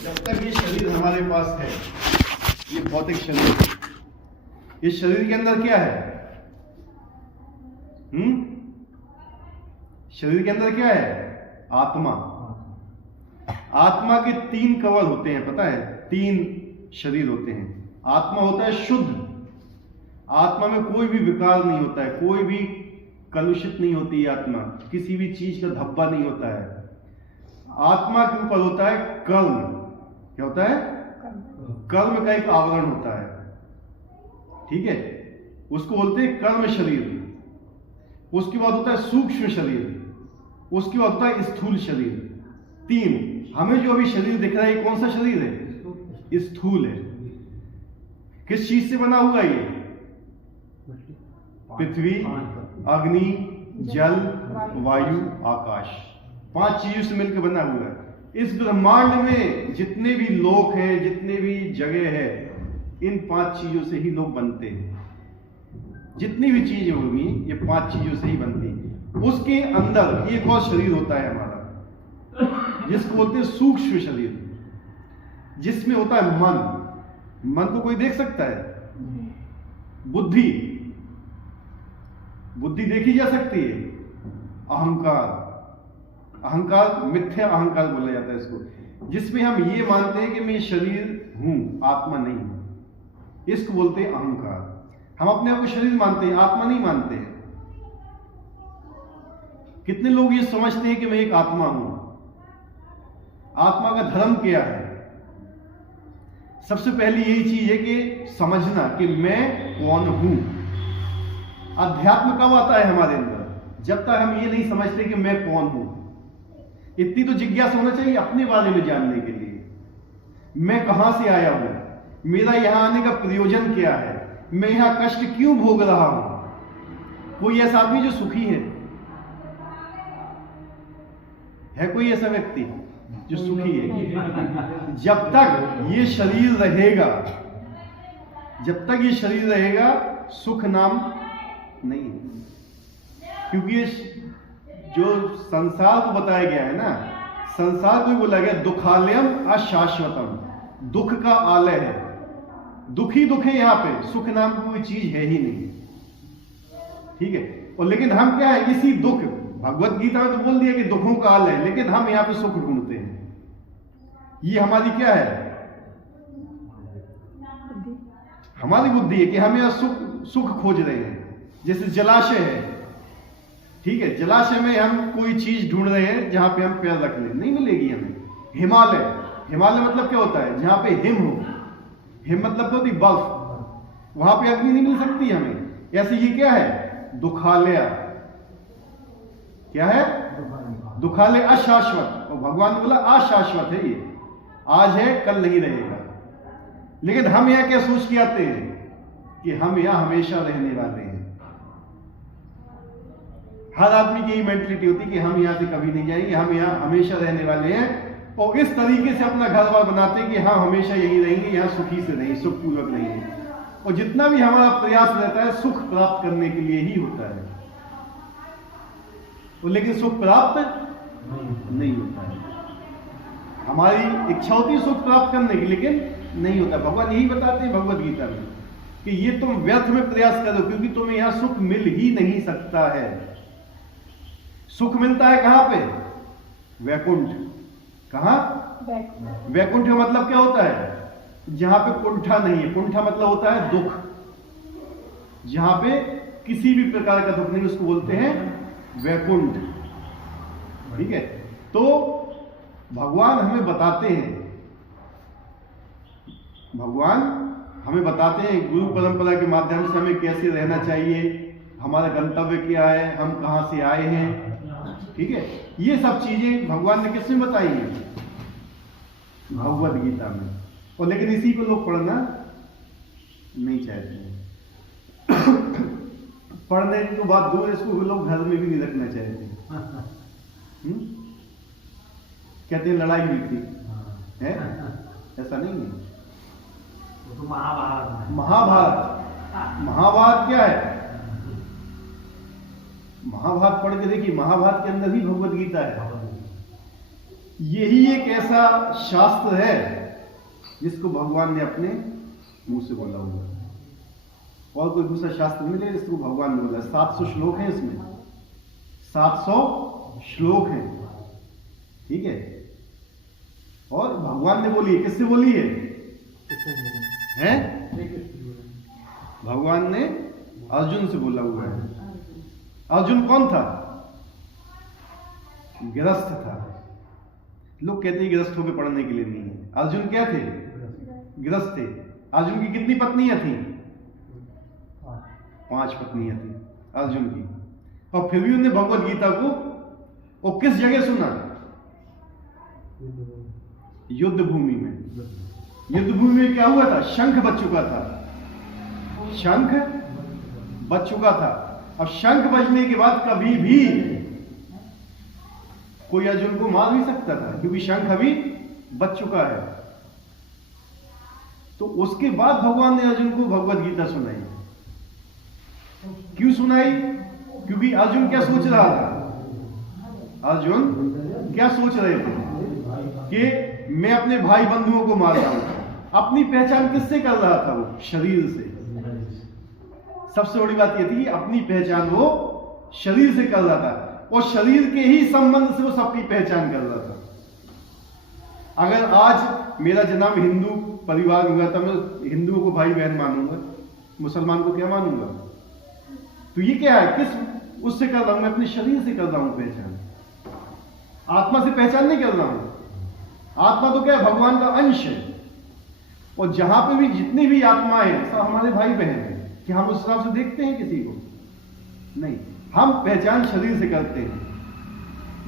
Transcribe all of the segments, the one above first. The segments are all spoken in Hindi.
जब तक ये शरीर हमारे पास है, ये भौतिक शरीर, इस शरीर के अंदर क्या है? शरीर के अंदर क्या है? आत्मा। आत्मा के 3 कवल होते हैं, पता है? 3 शरीर होते हैं। आत्मा होता है शुद्ध, आत्मा में कोई भी विकार नहीं होता है, कोई भी कलुषित नहीं होती आत्मा, किसी भी चीज का धब्बा नहीं होता है। आत्मा के ऊपर होता है कर्म। क्या होता है? कर्म का एक आवरण होता है, ठीक है, उसको बोलते हैं कर्म शरीर। उसके बाद होता है सूक्ष्म शरीर, उसके बाद होता है स्थूल शरीर। 3। हमें जो अभी शरीर दिख रहा है, ये कौन सा शरीर है? स्थूल है। किस चीज से बना हुआ ये? पृथ्वी, अग्नि, जल, वायु, आकाश, 5 चीजों से मिलकर बना हुआ है। इस ब्रह्मांड में जितने भी लोक हैं, जितने भी जगह है, इन 5 चीजों से ही लोग बनते हैं। जितनी भी चीजें होंगी, ये 5 चीजों से ही बनती है। उसके अंदर एक और शरीर होता है हमारा, जिसको बोलते हैं सूक्ष्म शरीर, जिसमें होता है मन। मन को कोई देख सकता है? बुद्धि, बुद्धि देखी जा सकती है। अहंकार, अहंकार मिथ्या अहंकार बोला जाता है इसको, जिसमें हम ये मानते हैं कि मैं शरीर हूं, आत्मा नहीं हूं। इसको बोलते हैं अहंकार। हम अपने आप को शरीर मानते हैं, आत्मा नहीं मानते हैं। कितने लोग ये समझते हैं कि मैं एक आत्मा हूं? आत्मा का धर्म क्या है? सबसे पहली यही चीज है कि समझना कि मैं कौन हूं। अध्यात्म कब आता है हमारे अंदर? जब तक हम ये नहीं समझते कि मैं कौन हूं। इतनी तो जिज्ञासा होना चाहिए अपने बारे में जानने के लिए। मैं कहां से आया हूं, मेरा यहां आने का प्रयोजन क्या है, मैं यहां कष्ट क्यों भोग रहा हूं। कोई ऐसा आदमी जो सुखी है कोई ऐसा व्यक्ति जो सुखी है? जब तक ये शरीर रहेगा, जब तक ये शरीर रहेगा, सुख नाम नहीं है। क्योंकि ये जो संसार को बताया गया है ना, संसार को बोला गया दुखालयम अशाश्वतम, दुख का आलय है, दुख ही दुख है यहां पे, सुख नाम की कोई चीज है ही नहीं, ठीक है। और लेकिन हम क्या है, इसी दुख, भगवत गीता में तो बोल दिया कि दुखों का आलय है, लेकिन हम यहां पे सुख ढूंढते हैं। ये हमारी क्या है? हमारी बुद्धि है कि हम यहां सुख खोज रहे हैं। जैसे जलाशय है, ठीक है, जलाशय में हम कोई चीज ढूंढ रहे हैं जहां पे हम पैर रख लें, नहीं मिलेगी हमें। हिमालय, हिमालय मतलब क्या होता है? जहां पे हिम हो, हिम मतलब होती बर्फ, वहां पे अग्नि नहीं मिल सकती हमें। ऐसे ये क्या है? दुखालय। क्या है? दुखालय अशाश्वत। और भगवान ने बोला अशाश्वत है, ये आज है कल नहीं रहेगा। लेकिन हम यहां क्या सोच के आते हैं कि हम यहां हमेशा रहने वाले हैं। हर आदमी की यही मेंटलिटी होती है कि हम यहां से कभी नहीं जाएंगे, हम यहां हमेशा रहने वाले हैं। और इस तरीके से अपना घर बार बनाते हैं कि हम हमेशा यही रहेंगे, यहां सुखी से नहीं, सुखपूर्वक नहीं है। और जितना भी हमारा प्रयास रहता है सुख प्राप्त करने के लिए ही होता है, लेकिन सुख प्राप्त नहीं होता है। हमारी इच्छा होती है सुख प्राप्त करने की, लेकिन नहीं होता। भगवान यही बताते हैं भगवत गीता में कि ये तुम व्यर्थ में प्रयास करो, क्योंकि तुम्हें यहां सुख मिल ही नहीं सकता है। सुख मिलता है कहां पे? वैकुंठ। कहां? वैकुंठ का मतलब क्या होता है? जहां पे कुंठा नहीं है। कुंठा मतलब होता है दुख, जहां पे किसी भी प्रकार का दुख नहीं, उसको बोलते हैं वैकुंठ, ठीक है। तो भगवान हमें बताते हैं, भगवान हमें बताते हैं गुरु परंपरा के माध्यम से हमें कैसे रहना चाहिए, हमारा गंतव्य क्या है, हम कहां से आए हैं, ठीक है। ये सब चीजें भगवान ने किसमें बताई है? भगवत गीता में। और लेकिन इसी को लोग पढ़ना नहीं चाहते हैं। पढ़ने की तो बात दूर, इसको लोग घर में भी नहीं रखना चाहते। कहते हैं लड़ाई हुई थी, है? ऐसा नहीं है। तो महाभारत, महाभारत क्या है? महाभारत पढ़ के देखिए, महाभारत के अंदर ही भगवत गीता है। यही एक ऐसा शास्त्र है जिसको भगवान ने अपने मुंह से बोला हुआ है, और कोई दूसरा शास्त्र नहीं है जिसको भगवान ने बोला। 700 श्लोक हैं इसमें, 700 श्लोक हैं, ठीक है। और भगवान ने बोली है, किससे बोली है? हैं? भगवान ने अर्जुन से बोला हुआ है। अर्जुन कौन था? गृहस्थ था। लोग कहते हैं गृहस्थ होकर पढ़ने के लिए नहीं है। अर्जुन क्या थे? गृहस्थ थे। अर्जुन की कितनी पत्नियां थी? 5 पत्नियां थी अर्जुन की। और फिर भी उन्हें भगवत गीता को वो किस जगह सुना? युद्ध भूमि में। युद्ध भूमि में क्या हुआ था? शंख बज चुका था, शंख बज चुका था। और शंख बजने के बाद कभी भी कोई अर्जुन को मार नहीं सकता था, क्योंकि शंख अभी बज चुका है। तो उसके बाद भगवान ने अर्जुन को भगवत गीता सुनाई। क्यों सुनाई? क्योंकि अर्जुन क्या सोच रहा था? अर्जुन क्या सोच रहे थे कि मैं अपने भाई बंधुओं को मार रहा हूं। अपनी पहचान किससे कर रहा था? वो शरीर से। सबसे बड़ी बात यह थी कि अपनी पहचान वो शरीर से कर रहा था, और शरीर के ही संबंध से वो सबकी पहचान कर रहा था। अगर आज मेरा जन्म हिंदू परिवार में हुआ तो मैं हिंदुओं को भाई बहन मानूंगा, मुसलमान को क्या मानूंगा? तो ये क्या है? किस उससे कर रहा हूं? मैं अपने शरीर से कर रहा हूं पहचान, आत्मा से पहचान नहीं कर रहा हूं। आत्मा तो क्या है? भगवान का अंश है। और जहां पे भी जितनी भी आत्माएं हैं सब हमारे भाई बहन हैं। कि हम उस हिसाब से देखते हैं किसी को? नहीं, हम पहचान शरीर से करते हैं।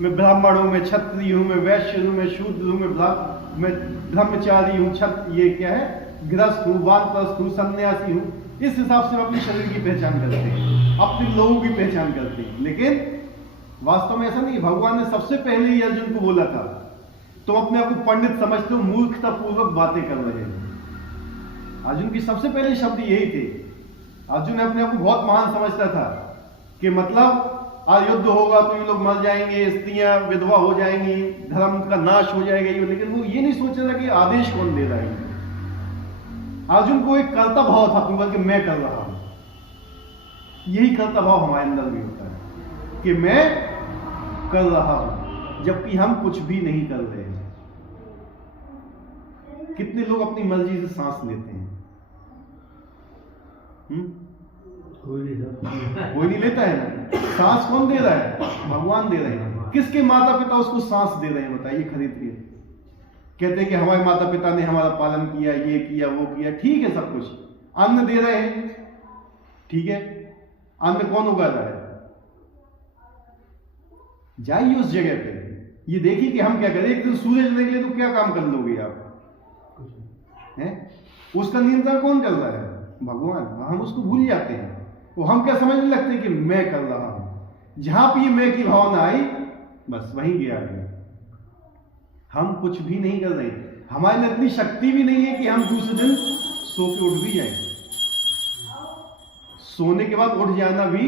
मैं ब्राह्मण हूं, मैं क्षत्रिय हूं, मैं वैश्य हूं, मैं शूद्र हूं, मैं ब्रह्मचारी हूं, ये क्या है? गृहस्थ हूं, वानप्रस्थ हूं, सन्यासी हूं। इस हिसाब से हम अपने शरीर की पहचान करते हैं, अपने लोगों की पहचान करते हैं। लेकिन वास्तव में ऐसा नहीं। भगवान ने सबसे पहले ही अर्जुन को बोला था, तुम अपने आप को पंडित समझते हो, मूर्खतापूर्वक बातें कर रहे हो। अर्जुन की सबसे पहले शब्द यही थे। अर्जुन अपने आप को बहुत महान समझता था कि मतलब आज युद्ध होगा तो ये लोग मर जाएंगे, स्त्रियां विधवा हो जाएंगी, धर्म का नाश हो जाएगा। लेकिन वो ये नहीं सोच रहा कि आदेश कौन दे रहा है। अर्जुन को एक कर्ता भाव था, बल्कि मैं कर रहा हूं। यही कर्ता भाव हमारे अंदर भी होता है कि मैं कर रहा हूं, जबकि हम कुछ भी नहीं कर रहे हैं। कितने लोग अपनी मर्जी से सांस लेते हैं? कोई नहीं लेता है ना। सांस कौन दे रहा है? भगवान दे रहे हैं। किसके माता पिता उसको सांस दे रहे हैं? बताइए, खरीद के। कहते हैं कि हमारे माता पिता ने हमारा पालन किया, ये किया, वो किया। ठीक है, सब कुछ। अन्न दे रहे हैं, ठीक है। अन्न कौन उगा रहा है? जाइए उस जगह पे, ये देखिए कि हम क्या करें। एक दिन सूरज निकले तो क्या काम कर लोगे आप? हैं? उसका नियंत्रण कौन कर रहा है? भगवान। हम उसको भूल जाते हैं। वो हम क्या समझने लगते हैं कि मैं कर रहा हूं। जहां पे ये मैं की भावना आई, बस वहीं गया आगे। हम कुछ भी नहीं कर रहे। हमारे में इतनी शक्ति भी नहीं है कि हम दूसरे दिन सो के उठ भी जाए। सोने के बाद उठ जाना भी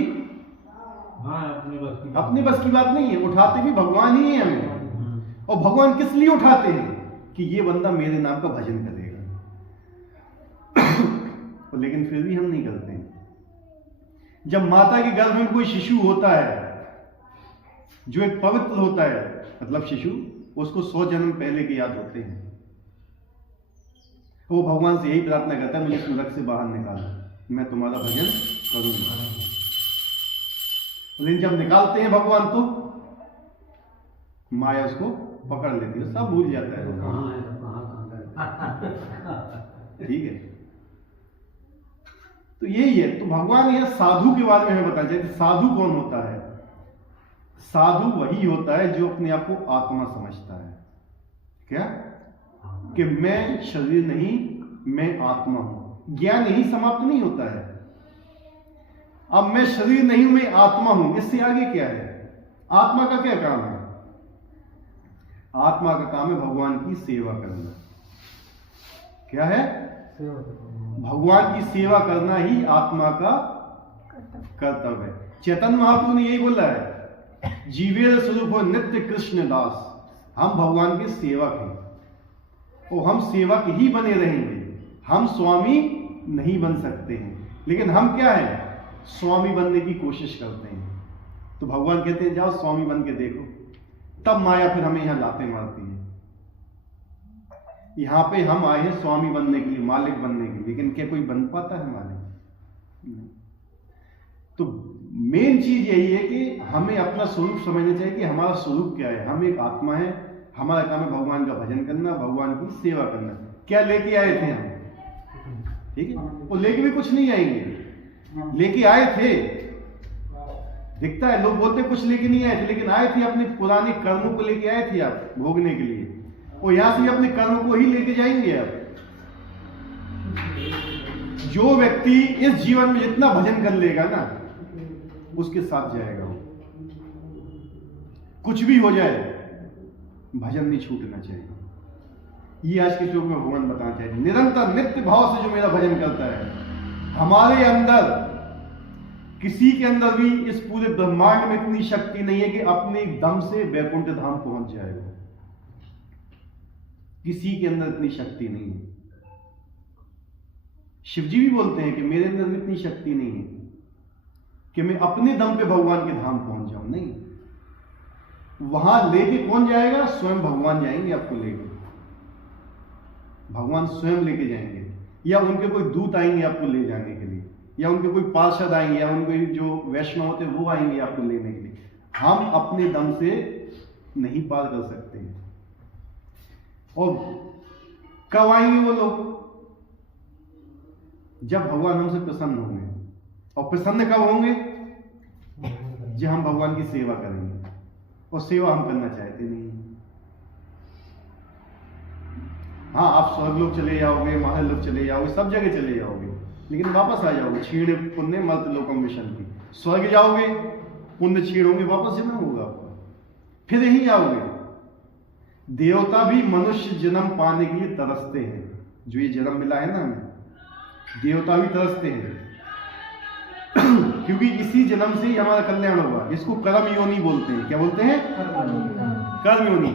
अपनी बस की बात नहीं है। उठाते भी भगवान ही है हमें। और भगवान किस लिए उठाते हैं? कि ये बंदा मेरे नाम का भजन करेगा। लेकिन फिर भी हम नहीं करते हैं। जब माता के गर्भ में कोई शिशु होता है जो एक पवित्र होता है, मतलब शिशु, उसको 100 जन्म पहले के याद होते हैं। वो भगवान से यही प्रार्थना करता है, मुझे इस नरक से बाहर निकालो, मैं तुम्हारा भजन करूंगा। लेकिन जब निकालते हैं भगवान तो माया उसको पकड़ लेती है, सब भूल जाता है। ठीक है, तो यही है। तो भगवान यह साधु के बारे में हमें बताया जाए। साधु कौन होता है? साधु वही होता है जो अपने आप को आत्मा समझता है। क्या? कि मैं शरीर नहीं, मैं आत्मा हूं। ज्ञान यही समाप्त नहीं होता है। अब मैं शरीर नहीं, मैं आत्मा हूं, इससे आगे क्या है? आत्मा का क्या काम है? आत्मा का काम है भगवान की सेवा करना। क्या है? भगवान की सेवा करना ही आत्मा का कर्तव्य है। चैतन्य महाप्रभु ने यही बोला है, जीवेर स्वरूप नित्य कृष्ण दास, हम भगवान के सेवक हैं और हम सेवक ही बने रहेंगे। हम स्वामी नहीं बन सकते हैं, लेकिन हम क्या है, स्वामी बनने की कोशिश करते हैं। तो भगवान कहते हैं जाओ स्वामी बन के देखो, तब माया फिर हमें यहां लाते मारती है। यहां पे हम आए हैं स्वामी बनने के लिए, मालिक बनने के लिए, लेकिन क्या कोई बन पाता है मालिक? नहीं। तो मेन चीज यही है कि हमें अपना स्वरूप समझना चाहिए कि हमारा स्वरूप क्या है। हम एक आत्मा है, हमारा काम है भगवान का भजन करना, भगवान की सेवा करना। क्या लेके आए थे हम? ठीक है, वो लेके भी कुछ नहीं आएंगे, लेके आए थे। दिखता है, लोग बोलते कुछ लेके नहीं आए थे, लेकिन आए थे अपने पुराने कर्मों को लेके आए थे आप भोगने के लिए, और यहां से अपने कर्मों को ही लेके जाएंगे आप। जो व्यक्ति इस जीवन में जितना भजन कर लेगा ना, उसके साथ जाएगा वो। कुछ भी हो जाए, भजन नहीं छूटना चाहिए। ये आज के श्लोक में भगवान बताना चाहिए। निरंतर नित्य भाव से जो मेरा भजन करता है, हमारे अंदर किसी के अंदर भी इस पूरे ब्रह्मांड में इतनी शक्ति नहीं है कि अपने दम से वैकुंठ धाम पहुंच जाएगा। किसी के अंदर इतनी शक्ति नहीं है। शिव जी भी बोलते हैं कि मेरे अंदर भी इतनी शक्ति नहीं है कि मैं अपने दम पे भगवान के धाम पहुंच जाऊं। नहीं, वहां लेके कौन जाएगा? स्वयं भगवान जाएंगे आपको लेके। भगवान स्वयं लेके जाएंगे, या उनके कोई दूत आएंगे आपको ले जाने के लिए, या उनके कोई पार्षद आएंगे, या उनके जो वैष्णव होते हैं वो आएंगे आपको लेने के लिए। हम अपने दम से नहीं पार कर सकते हैं। और कब आएंगे वो लोग? जब भगवान हमसे प्रसन्न होंगे। और प्रसन्न कब होंगे? जब हम भगवान की सेवा करेंगे, और सेवा हम करना चाहते नहीं। हाँ, आप स्वर्ग लोग चले जाओगे, महान लोग चले जाओगे, सब जगह चले जाओगे, लेकिन वापस आ जाओगे। क्षीण पुण्य मर्त लोकम विशंति। स्वर्ग जाओगे, पुण्य क्षीण होंगे, वापस जन्म होगा आपका, फिर यहीं आओगे। देवता भी मनुष्य जन्म पाने के लिए तरसते हैं। जो ये जन्म मिला है ना हमें, देवता भी तरसते हैं क्योंकि इसी जन्म से ही हमारा कल्याण होगा। इसको कर्म योनि बोलते हैं। क्या बोलते हैं? कर्म योनि।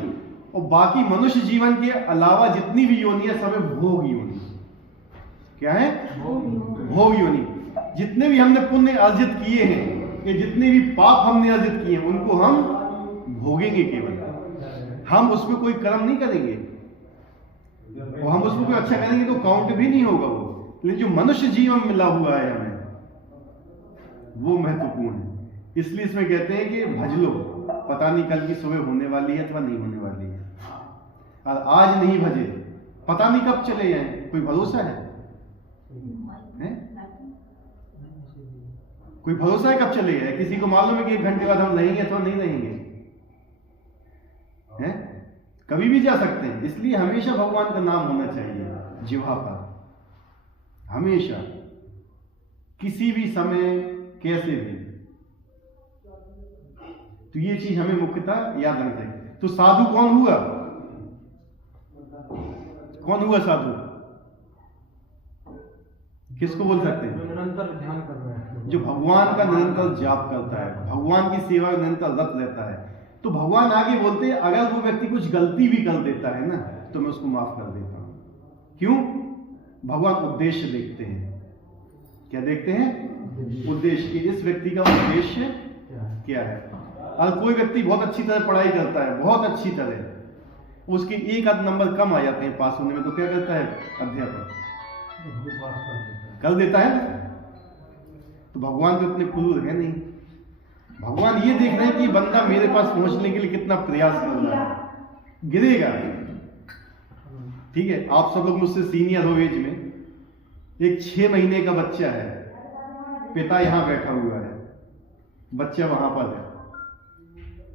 और बाकी मनुष्य जीवन के अलावा जितनी भी योनि है, सब है भोग योनि। क्या है? भोग योनि। जितने भी हमने पुण्य अर्जित किए हैं, या जितने भी पाप हमने अर्जित किए हैं, उनको हम भोगेंगे केवल। हम उसमें कोई कर्म नहीं करेंगे, और हम उसमें कोई अच्छा करेंगे तो काउंट भी नहीं होगा वो। लेकिन जो मनुष्य जीवन मिला हुआ है हमें, वो महत्वपूर्ण है। इसलिए इसमें कहते हैं कि भज लो, पता नहीं कल की सुबह होने वाली है अथवा नहीं होने वाली है। और आज नहीं भजे, पता नहीं कब चले जाए, कोई भरोसा है? कोई भरोसा है कब चले जाए? किसी को मालूम है कि 1 घंटे बाद हम रहेंगे अथवा नहीं रहेंगे? हैं? कभी भी जा सकते हैं। इसलिए हमेशा भगवान का नाम होना चाहिए जिह्वा पर, हमेशा, किसी भी समय, कैसे भी। तो ये चीज हमें मुख्यतः याद रखना चाहिए। तो साधु कौन हुआ? कौन हुआ साधु? किसको बोल सकते हैं? निरंतर ध्यान कर रहे हैं, जो भगवान का निरंतर जाप करता है, भगवान की सेवा में निरंतर रत रहता है। तो भगवान आगे बोलते हैं, अगर वो व्यक्ति कुछ गलती भी कर देता है ना, तो मैं उसको माफ कर देता हूं। क्यों? भगवान उद्देश्य देखते हैं। क्या देखते हैं? उद्देश्य। इस व्यक्ति का उद्देश्य क्या है। और कोई व्यक्ति बहुत अच्छी तरह पढ़ाई करता है, बहुत अच्छी तरह, उसके 1 आध नंबर कम आ जाते हैं पास होने में, तो क्या करता है अध्यापक? कर देता है ना। तो भगवान तो इतने क्रूर है नहीं। भगवान ये देख रहे हैं कि बंदा मेरे पास पहुंचने के लिए कितना प्रयास कर रहा है। गिरेगा, ठीक है। आप सब लोग मुझसे सीनियर हो एज में। एक 6 महीने का बच्चा है, पिता यहां बैठा हुआ है, बच्चा वहां पर है।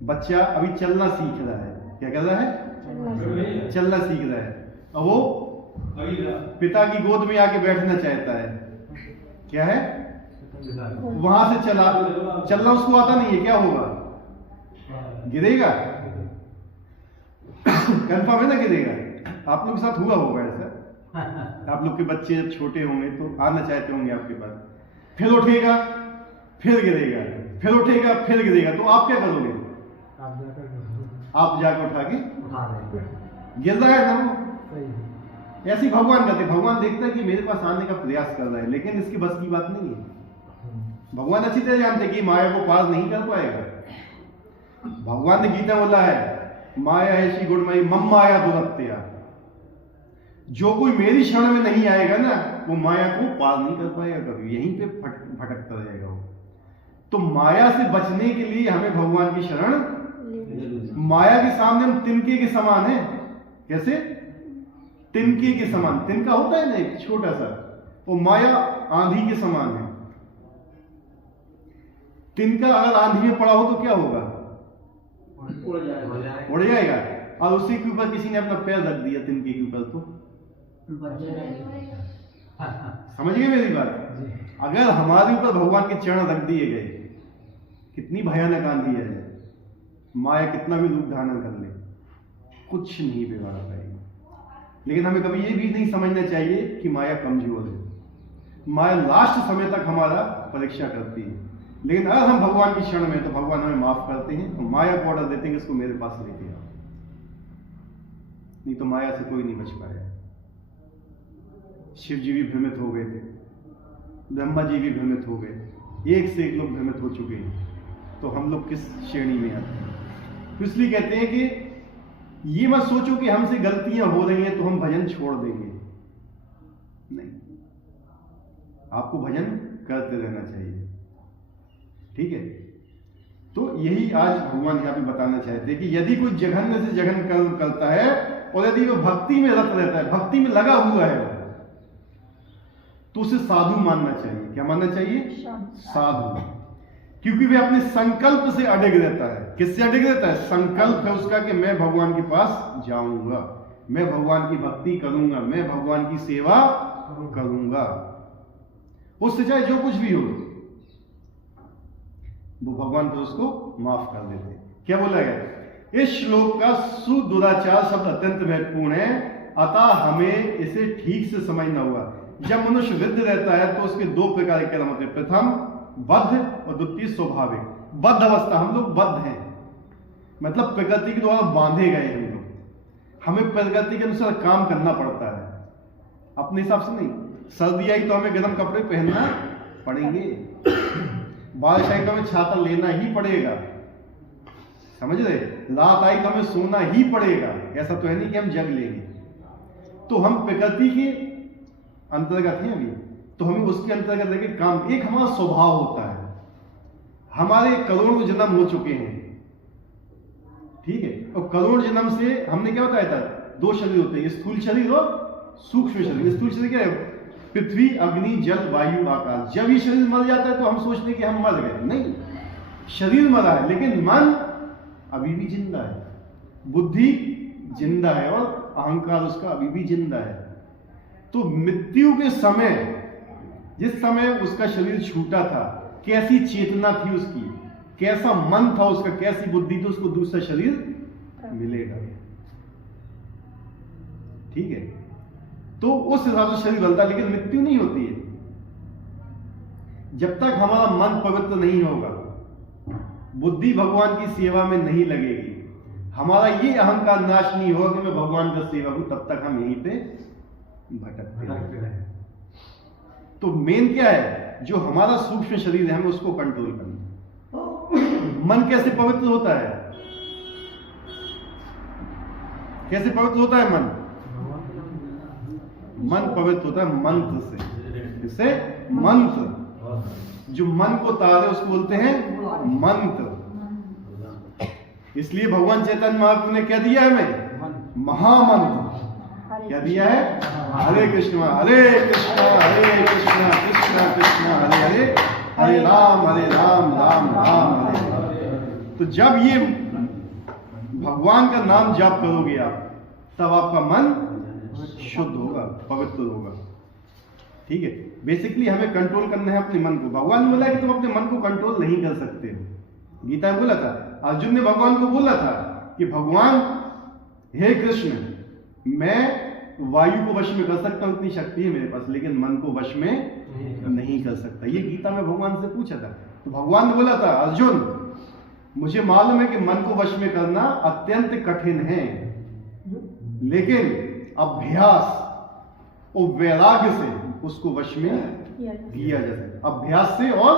बच्चा अभी चलना सीख रहा है। क्या कर रहा है? चलना सीख रहा है। अब वो पिता की गोद में आके बैठना चाहता है। क्या है? वहां से चलना उसको आता नहीं है। क्या होगा? गिरेगा। कंफर्म है ना गिरेगा? आप लोग के साथ हुआ होगा ऐसा। आप लोग के बच्चे जब छोटे होंगे तो आना चाहते होंगे आपके पास, फिर उठेगा, फिर गिरेगा, फिर उठेगा, फिर गिरेगा, तो आप क्या करोगे? आप जाकर उठा के उठा रहे गिर रहा है ना वो। सही है। ऐसे ही भगवान करते, भगवान देखता है कि मेरे पास आने का प्रयास कर रहा है, लेकिन इसकी बस की बात नहीं है। भगवान अच्छी तरह जानते कि माया को पार नहीं कर पाएगा। भगवान ने गीता बोला है, माया ऐसी गुणमयी मम माया दुरत्या, जो कोई मेरी शरण में नहीं आएगा ना वो माया को पार नहीं कर पाएगा कभी, यहीं पे भटकता रहेगा वो। तो माया से बचने के लिए हमें भगवान की शरण, माया के सामने हम तिनके के समान हैं। कैसे? तिनके के समान, तिनका होता है ना एक छोटा सा, वो माया आंधी के समान है। तिनका अगर आंधी में पड़ा हो तो क्या होगा? उड़ जाएगा। और उसी के ऊपर किसी ने अपना पैर रख दिया तिनके के ऊपर तो समझ गए मेरी बात? अगर हमारे ऊपर भगवान के चरण रख दिए गए, कितनी भयानक आंधी है, माया कितना भी रूप धारण कर ले, कुछ नहीं बिगाड़ पाएगी। लेकिन हमें कभी ये भी नहीं समझना चाहिए कि माया कमजोर है। माया लास्ट समय तक हमारा परीक्षा करती है, लेकिन अगर हम भगवान की शरण में तो भगवान हमें माफ करते हैं और माया को ऑर्डर देते हैं कि इसको मेरे पास लेके आओ, नहीं तो माया से कोई नहीं बच पाया। शिव जी भी भ्रमित हो गए थे, ब्रह्मा जी भी भ्रमित हो गए, एक से एक लोग भ्रमित हो चुके हैं, तो हम लोग किस श्रेणी में आते हैं? तो इसलिए कहते हैं कि ये मत सोचो कि हमसे गलतियां हो रही हैं तो हम भजन छोड़ देंगे, नहीं, आपको भजन करते रहना चाहिए। ठीक है? तो यही आज भगवान यहाँ पे बताना चाहते हैं कि यदि कोई जघन्य से जघन्य कर्म करता है और यदि वो भक्ति में रत रहता है, भक्ति में लगा हुआ है, तो उसे साधु मानना चाहिए। क्या मानना चाहिए? साधु। क्योंकि वे अपने संकल्प से अडिग रहता है। किससे अडिग रहता है? संकल्प है उसका कि मैं भगवान के पास जाऊंगा, मैं भगवान की भक्ति करूंगा, मैं भगवान की सेवा करूंगा, उससे चाहे जो कुछ भी हो, वो भगवान को उसको माफ कर देते हैं। क्या बोला गया? इस श्लोक का सुदुराचार शब्द अत्यंत महत्वपूर्ण है, अतः हमें इसे ठीक से समझना होगा। जब मनुष्य वृद्ध रहता है तो उसके दो प्रकार के कर्म होते हैं, प्रथम बद्ध और द्वितीय स्वाभाविक। बद्ध अवस्था, हम लोग बद्ध हैं, मतलब प्रकृति के द्वारा बांधे गए हैं हम लोग, हमें प्रकृति के अनुसार काम करना पड़ता है, अपने हिसाब से नहीं। सर्दी आई तो हमें गर्म कपड़े पहनना पड़ेंगे, बारिश आई तो हमें छाता लेना ही पड़ेगा, समझ रहे? रात आई तो हमें सोना ही पड़ेगा, ऐसा तो है नहीं कि हम जग लेंगे। तो हम प्रकृति के अंतर्गत हैं अभी, तो हमें उसके अंतर्गत लेके काम, एक हमारा स्वभाव होता है, हमारे करोड़ों जन्म हो चुके हैं, ठीक है? और करोड़ जन्म से हमने क्या बताया था? दो शरीर होते हैं, स्थूल शरीर और सूक्ष्म शरीर। स्थूल शरीर क्या है? पृथ्वी, अग्नि, जल, वायु, आकाश। जब ये शरीर मर जाता है तो हम सोचते हैं कि हम मर गए, नहीं, शरीर मरा है लेकिन मन अभी भी जिंदा है, बुद्धि जिंदा है और अहंकार उसका अभी भी जिंदा है। तो मृत्यु के समय, जिस समय उसका शरीर छूटा था, कैसी चेतना थी उसकी, कैसा मन था उसका, कैसी बुद्धि थी, उसको दूसरा शरीर मिलेगा, ठीक है? तो उस हिसाब से शरीर बनता है, लेकिन मृत्यु नहीं होती है। जब तक हमारा मन पवित्र नहीं होगा, बुद्धि भगवान की सेवा में नहीं लगेगी, हमारा ये अहंकार नाश नहीं होगा कि मैं भगवान का सेवक हूं, तब तक हम यहीं पे भटकते रहे। तो मेन क्या है? जो हमारा सूक्ष्म शरीर है, हमें उसको कंट्रोल करना। मन कैसे पवित्र होता है? कैसे पवित्र होता है मन? मन पवित्र होता है मंत्र से। इससे मंत्र, जो मन को तारे उसको बोलते हैं मंत्र। इसलिए भगवान चैतन्य महाप्रभु ने क्या दिया हमें? महामंत्र। क्या दिया है? हरे कृष्णा कृष्णा कृष्णा हरे हरे, हरे राम राम राम हरे हरे। तो जब ये भगवान का नाम जाप करोगे आप, तब आपका मन शुद्ध होगा, पवित्र होगा, ठीक है? बेसिकली हमें कंट्रोल करना है अपने मन को। भगवान ने बोला कि तुम अपने मन को कंट्रोल नहीं कर सकते हो। गीता में बोला था, अर्जुन ने भगवान को बोला था कि भगवान हे कृष्ण, मैं वायु को वश में कर सकता हूं, इतनी शक्ति है मेरे पास, लेकिन मन को वश में नहीं कर सकता। ये गीता में भगवान से पूछा था। तो भगवान ने बोला था, अर्जुन मुझे मालूम है कि मन को वश में करना अत्यंत कठिन है, लेकिन अभ्यास और वैराग्य से उसको वश में किया जा सकता। अभ्यास से और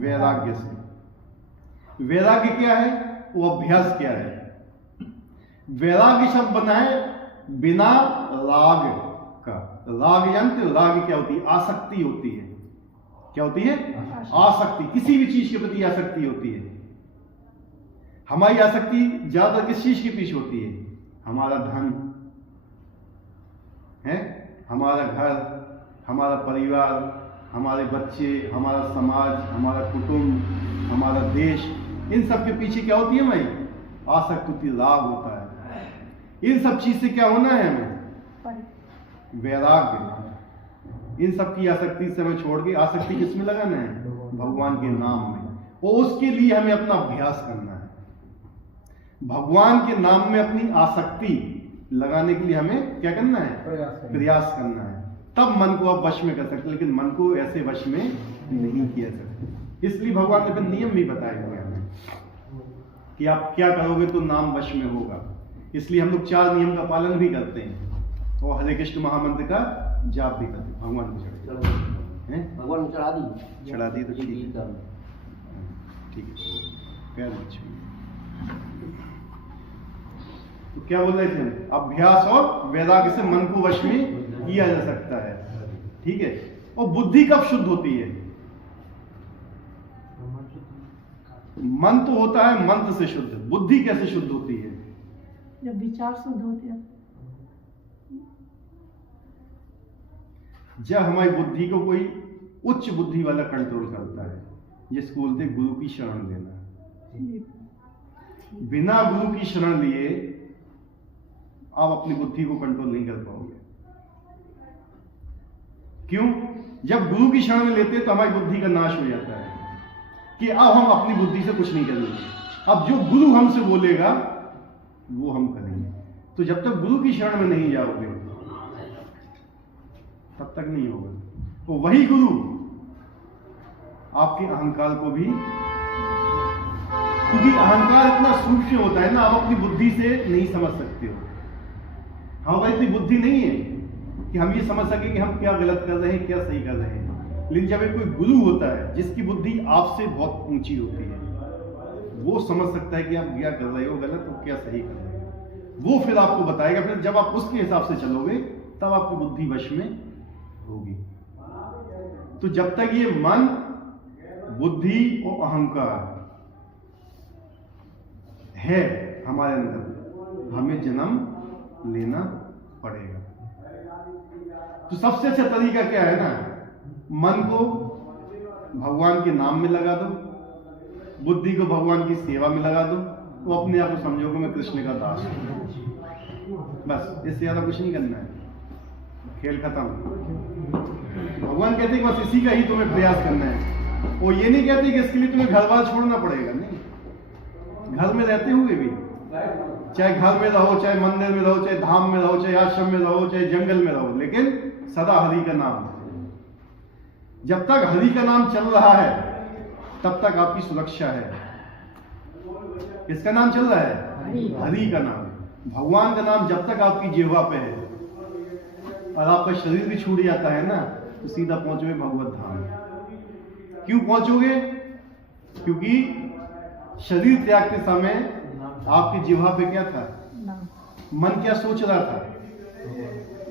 वैराग्य से। वैराग्य क्या है, वो अभ्यास क्या है? वैराग्य शब्द बना है बिना राग का। राग यंत्र, राग क्या होती है? आसक्ति होती है। क्या होती है? आसक्ति। किसी भी चीज के प्रति आसक्ति होती है। हमारी आसक्ति ज्यादातर किस चीज के पीछे होती है? हमारा धन है, हमारा घर, हमारा परिवार, हमारे बच्चे, हमारा समाज, हमारा कुटुंब, हमारा देश, इन सब के पीछे क्या होती है भाई? आसक्ति होती है, राग होता है। इन सब चीज से क्या होना है हमें? वैराग्य। इन सब की आसक्ति से हमें छोड़ के आसक्ति किसमें लगाना है? भगवान के नाम में। और उसके लिए हमें अपना अभ्यास करना है। भगवान के नाम में अपनी आसक्ति लगाने के लिए हमें क्या करना है? प्रयास करना है। तब मन को आप वश में कर सकते, लेकिन मन को ऐसे वश में नहीं किया सकते। इसलिए भगवान ने फिर नियम भी बताए हुए हमें कि आप क्या करोगे तो नाम वश में होगा। इसलिए हम लोग 4 नियम का पालन भी करते हैं और हरे कृष्ण महामंत्र का जाप भी करते हैं। भगवान को भगवान चढ़ा दी तो ठीक है। प्यार बच्चों, तो क्या बोल रहे थे हम? अभ्यास और वैराग्य से मन को वश में किया जा सकता है। ठीक है। और बुद्धि कब शुद्ध होती है? मन तो होता है मंत्र से शुद्ध। बुद्धि कैसे शुद्ध होती है? जब विचार शुद्ध होते हैं। जब हमारी बुद्धि को कोई उच्च बुद्धि वाला कंट्रोल करता है, जिसको बोलते हैं गुरु की शरण लेना। बिना गुरु की शरण लिए आप अपनी बुद्धि को कंट्रोल नहीं कर पाओगे। क्यों? जब गुरु की शरण में लेते हैं तो हमारी बुद्धि का नाश हो जाता है कि अब हम अपनी बुद्धि से कुछ नहीं करेंगे। अब जो गुरु हमसे बोलेगा वो हम करेंगे। तो जब तक गुरु की शरण में नहीं जाओगे तब तक नहीं होगा। तो वही गुरु आपके अहंकार को भी, क्योंकि अहंकार इतना सूक्ष्म होता है ना, आप अपनी बुद्धि से नहीं समझ सकते हो। हमारी इतनी बुद्धि नहीं है कि हम ये समझ सके कि हम क्या गलत कर रहे हैं, क्या सही कर रहे हैं। लेकिन जब एक कोई गुरु होता है जिसकी बुद्धि आपसे बहुत ऊंची होती है, वो समझ सकता है कि आप क्या कर रहे हो गलत और क्या सही कर रहे हो। वो फिर आपको बताएगा। फिर जब आप उसके हिसाब से चलोगे तब आपकी बुद्धि वश में होगी। तो जब तक ये मन, बुद्धि और अहंकार है हमारे अंदर, हमें जन्म लेना पड़ेगा। तो सबसे अच्छा तरीका क्या है ना, मन को भगवान के नाम में लगा दो, बुद्धि को भगवान की सेवा में लगा दो, तो अपने आप को समझोगे मैं कृष्ण का दास हूं। बस इससे ज्यादा कुछ नहीं करना है, खेल खत्म। भगवान कहते हैं बस इसी का ही तुम्हें प्रयास करना है। वो ये नहीं कहते कि इसके लिए तुम्हें घर बार छोड़ना पड़ेगा, नहीं। घर में रहते हुए भी, चाहे घर में रहो, चाहे मंदिर में रहो, चाहे धाम में रहो, चाहे आश्रम में रहो, चाहे जंगल में रहो, लेकिन सदा हरि का नाम। जब तक हरि का नाम चल रहा है तब तक आपकी सुरक्षा है। किसका नाम चल रहा है? हरि का नाम। भगवान का नाम जब तक आपकी जिह्वा पे है और आपका शरीर भी छूट जाता है ना, तो सीधा पहुंचोगे भगवत धाम। क्यों पहुंचोगे? क्योंकि शरीर त्यागते समय आपकी जिह्वा पे क्या था? मन क्या सोच रहा था?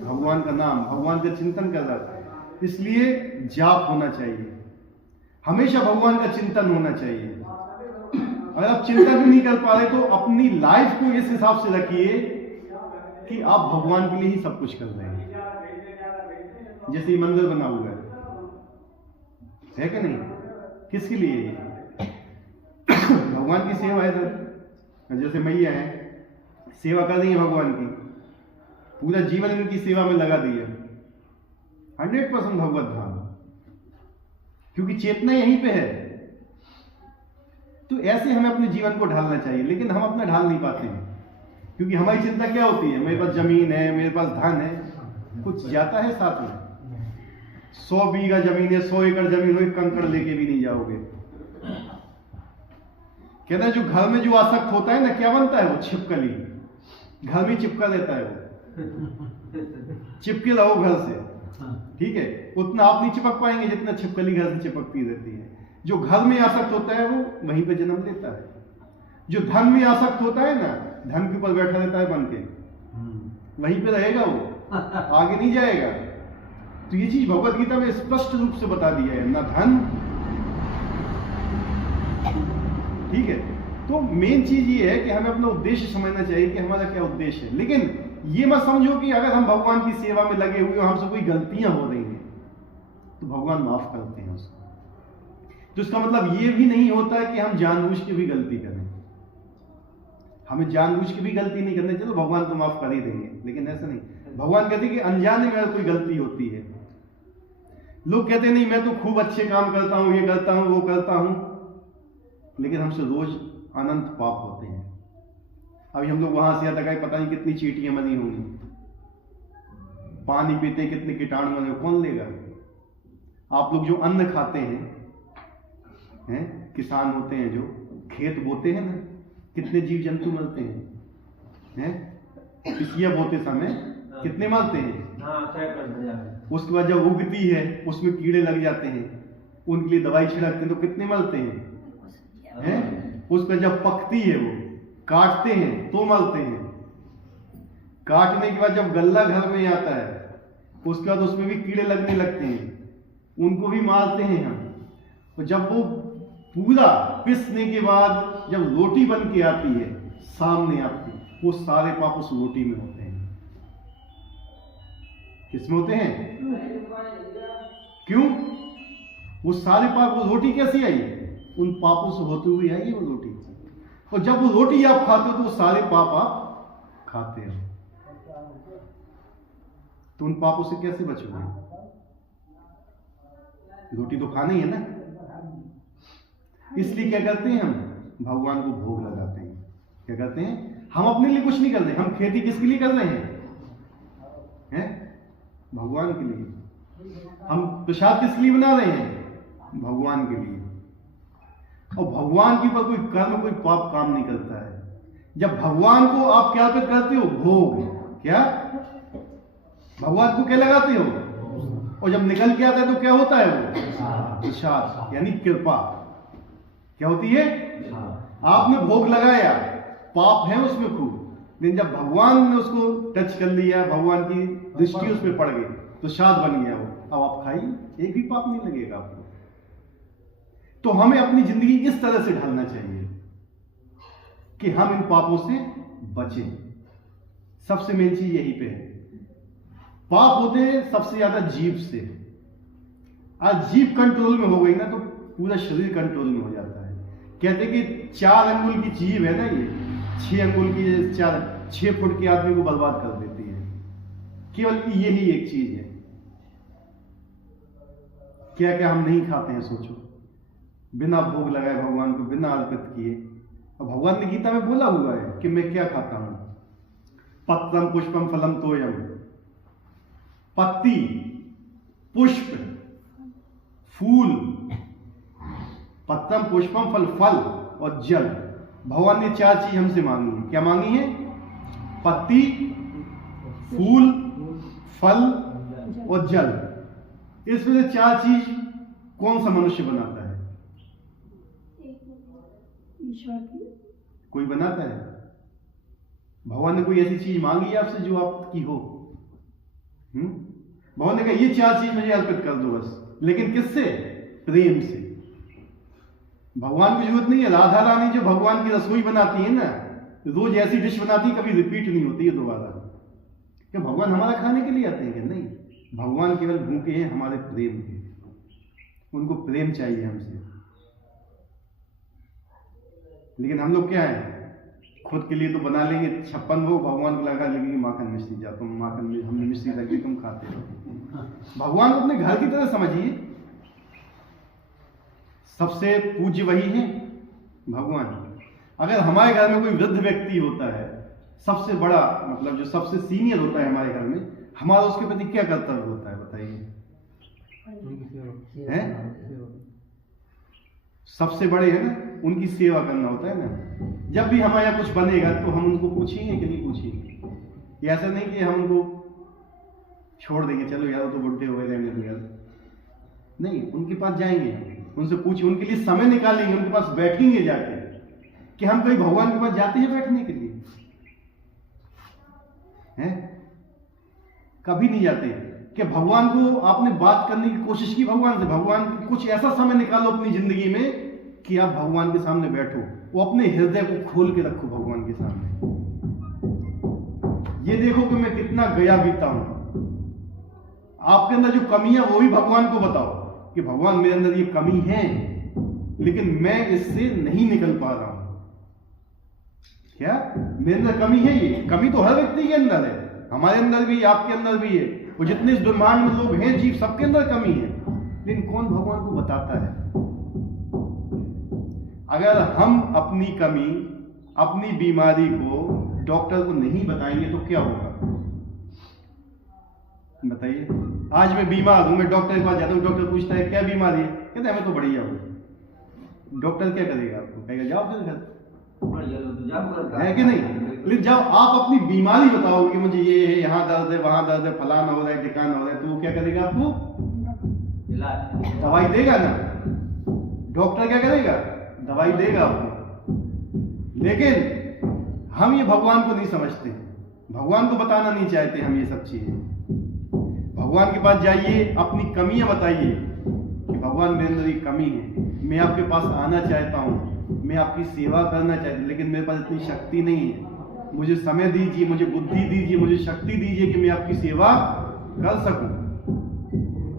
भगवान का नाम, भगवान का चिंतन कर रहा था। इसलिए जाप होना चाहिए, हमेशा भगवान का चिंतन होना चाहिए। अगर आप चिंतन भी नहीं कर पा रहे तो अपनी लाइफ को इस हिसाब से रखिए कि आप भगवान के लिए ही सब कुछ कर रहे हैं। जैसे ये मंदिर बना हुआ है कि नहीं? किसके लिए ये? भगवान की सेवा है सर। जैसे मैया है, सेवा कर रही है भगवान की, पूरा जीवन इनकी सेवा में लगा दिया, 100% भगवत धाम, क्योंकि चेतना यहीं पे है। तो ऐसे हमें अपने जीवन को ढालना चाहिए, लेकिन हम अपना ढाल नहीं पाते हैं, क्योंकि हमारी चिंता क्या होती है? मेरे पास जमीन है, मेरे पास धन है, कुछ जाता है साथ में? 100 बीघा जमीन है, 100 एकड़ जमीन हो, एक कंकड़ लेके भी नहीं जाओगे। कहते हैं जो घर में जो आसक्त होता है ना, क्या बनता है वो? छिपकली। घर में चिपका रहता है वो, चिपके रहो घर से, ठीक है, उतना आप नहीं चिपक पाएंगे जितना छिपकली घर से चिपकती रहती है। जो घर में आसक्त होता है वो वहीं पे जन्म लेता है। जो धन में आसक्त होता है ना, धन के ऊपर बैठा रहता है बन के, वहीं पे रहेगा वो, आगे नहीं जाएगा। तो ये चीज भगवत गीता में स्पष्ट रूप से बता दिया है, ना धन, ठीक है। तो मेन चीज ये है कि हमें अपना उद्देश्य समझना चाहिए कि हमारा क्या उद्देश्य है। लेकिन ये मत समझो कि अगर हम भगवान की सेवा में लगे हुए हमसे कोई गलतियां हो रही हैं तो भगवान माफ करते हैं उसको। तो इसका मतलब ये भी नहीं होता कि हम जानबूझ के भी गलती करें। हमें जानबूझ के भी गलती नहीं करनी, चलो भगवान तो माफ कर ही देंगे, लेकिन ऐसा नहीं। भगवान कहते हैं कि अनजाने में कोई गलती होती है। लोग कहते नहीं मैं तो खूब अच्छे काम करता हूं, ये करता हूं, वो करता हूं, लेकिन हमसे रोज अनंत पाप होते हैं। अभी हम लोग वहां से यहाँ तक आए, पता नहीं कितनी चींटियां मरी होंगी, पानी पीते कितने कीटाणु मरे, कौन लेगा? आप लोग जो अन्न खाते हैं, किसान होते हैं जो खेत बोते हैं ना, कितने जीव जंतु मरते हैं, पिसिया बोते समय कितने मरते हैं। उसके बाद जब उगती है उसमें कीड़े लग जाते हैं, उनके लिए दवाई छिड़कते हैं तो कितने मरते हैं। उस पर जब पकती है वो काटते हैं तो मरते हैं। काटने के बाद जब गल्ला घर में आता है उसके बाद उसमें भी कीड़े लगने लगते हैं, उनको भी मारते हैं हम। और जब वो पूरा पिसने के बाद जब रोटी बन के आती है सामने आपकी, वो सारे पाप उस रोटी में होते हैं। किसमें होते हैं? क्यों? वो सारे पाप, वो रोटी कैसी आई? उन पापों से होते हुए आई वो रोटी। और जब वो रोटी आप खाते हो तो वो सारे पाप आप खाते हो, तो उन पापों से कैसे बचोगे? रोटी तो खानी है ना। इसलिए क्या करते हैं हम? भगवान को भोग लगाते हैं। क्या करते हैं? हम अपने लिए कुछ नहीं कर रहे। हम खेती किसके लिए कर रहे हैं? भगवान के लिए। हम प्रसाद किसके लिए बना रहे हैं? भगवान के लिए। और भगवान के ऊपर कोई कर्म, कोई पाप काम नहीं करता है। जब भगवान को आप क्या अर्पित करते हो? भोग। क्या? भगवान को क्या लगाते हो? और जब निकल के आता है तो क्या होता है? वो प्रसाद, यानी कृपा। क्या होती है? आपने भोग लगाया, पाप है उसमें खूब, लेकिन जब भगवान ने उसको टच कर लिया, भगवान की दृष्टि उस पर पड़ गई तो शाद बन गया वो। अब आप खाइए, एक भी पाप नहीं लगेगा आपको। तो हमें अपनी जिंदगी इस तरह से ढालना चाहिए कि हम इन पापों से बचें। सबसे मेन चीज यही पे है। पाप होते हैं सबसे ज्यादा जीभ से। आज जीभ कंट्रोल में हो गई ना तो पूरा शरीर कंट्रोल में हो जाता है। कहते कि 4 अंगुल की जीभ है ना, ये 6 अंगुल की 6 फुट के आदमी को बर्बाद कर देती है। केवल यही एक चीज है। क्या क्या हम नहीं खाते हैं, सोचो। बिना भोग लगाए भगवान को, बिना अर्पित किए। और भगवान ने गीता में बोला हुआ है कि मैं क्या खाता हूं? पत्रम पुष्पम फलम तोयम। पत्ती, पुष्प, फूल, पत्रम पुष्पम फल, फल और जल। भगवान ने 4 चीज हमसे मांगी है। क्या मांगी है? पत्ती, फूल, फल और जल। इसमें से 4 चीज कौन सा मनुष्य बनाता है? ईश्वर की। कोई बनाता है? भगवान ने कोई ऐसी चीज मांगी है आपसे जो आपकी हो? भगवान ने कहा ये 4 चीज मुझे अर्पित कर दो बस। लेकिन किससे? प्रेम से। भगवान की जरूरत नहीं है। राधा रानी जो भगवान की रसोई बनाती है ना, रोज ऐसी डिश बनाती है, कभी रिपीट नहीं होती है दोबारा। क्या भगवान हमारा खाने के लिए आते हैं? क्या नहीं। भगवान केवल भूखे हैं हमारे प्रेम के। उनको प्रेम चाहिए हमसे। लेकिन हम लोग क्या है, खुद के लिए तो बना लेंगे 56 भोग, भगवान को लगा लेंगे माखन मिश्री, जा तुम माखन में हमने मिश्री लगी तुम खाते हो। भगवान को अपने घर की तरह समझिए। सबसे पूज्य वही है भगवान। अगर हमारे घर में कोई वृद्ध व्यक्ति होता है, सबसे बड़ा मतलब जो सबसे सीनियर होता है हमारे घर में, हमारा उसके प्रति क्या कर्तव्य होता है बताइए? सबसे बड़े है ना, उनकी सेवा करना होता है ना। जब भी हमारे यहाँ कुछ बनेगा तो हम उनको पूछेंगे कि नहीं पूछेंगे? ये ऐसा नहीं कि हम उनको छोड़ देंगे, चलो यार वो तो बुढ़े हो गए, रहने दो यार। नहीं, उनके पास जाएंगे, उनसे पूछिए, उनके लिए समय निकालेंगे, उनके पास बैठेंगे जाके। कि हम कहीं भगवान के पास जाते हैं बैठने के लिए? हैं? कभी नहीं जाते। कि भगवान को आपने बात करने की कोशिश की भगवान से, भगवान की कुछ ऐसा समय निकालो अपनी जिंदगी में कि आप भगवान के सामने बैठो, वो अपने हृदय को खोल के रखो भगवान के सामने। ये देखो कि मैं कितना गया बीता हूं। आपके अंदर जो कमी है वो भी भगवान को बताओ कि भगवान मेरे अंदर ये कमी है, लेकिन मैं इससे नहीं निकल पा रहा हूं। क्या मेरे अंदर कमी है? ये कमी तो हर व्यक्ति के अंदर है, हमारे अंदर भी, आपके अंदर भी है, और जितने इस ब्रह्मांड में लोग हैं, जीव, सबके अंदर कमी है। लेकिन कौन भगवान को बताता है? अगर हम अपनी कमी, अपनी बीमारी को डॉक्टर को नहीं बताएंगे तो क्या होगा? बताइए। आज मैं बीमार हूं, मैं डॉक्टर के पास जाता हूं, डॉक्टर पूछता है क्या बीमारी है, कहते हैं मैं तो बढ़िया हूं। डॉक्टर क्या करेगा? आपको कहेगा जाओ फिर घर, है कि नहीं? लेकिन जब आप अपनी बीमारी बताओगे कि मुझे ये है, यहाँ दर्द है, वहां दर्द है, फलाना हो रहा है, ठिकाना हो रहा है, तो वो क्या करेगा? आपको दवाई देगा ना। डॉक्टर क्या करेगा? दवाई देगा आपको। लेकिन हम ये भगवान को नहीं समझते, भगवान को बताना नहीं चाहते हम ये सब चीजें। भगवान के पास जाइए, अपनी कमियां बताइए कि भगवान मेरे अंदर ये कमी है, मैं आपके पास आना चाहता हूं, मैं आपकी सेवा करना चाहता हूं, लेकिन मेरे पास इतनी शक्ति नहीं है। मुझे समय दीजिए, मुझे बुद्धि दीजिए, मुझे शक्ति दीजिए कि मैं आपकी सेवा कर सकूं।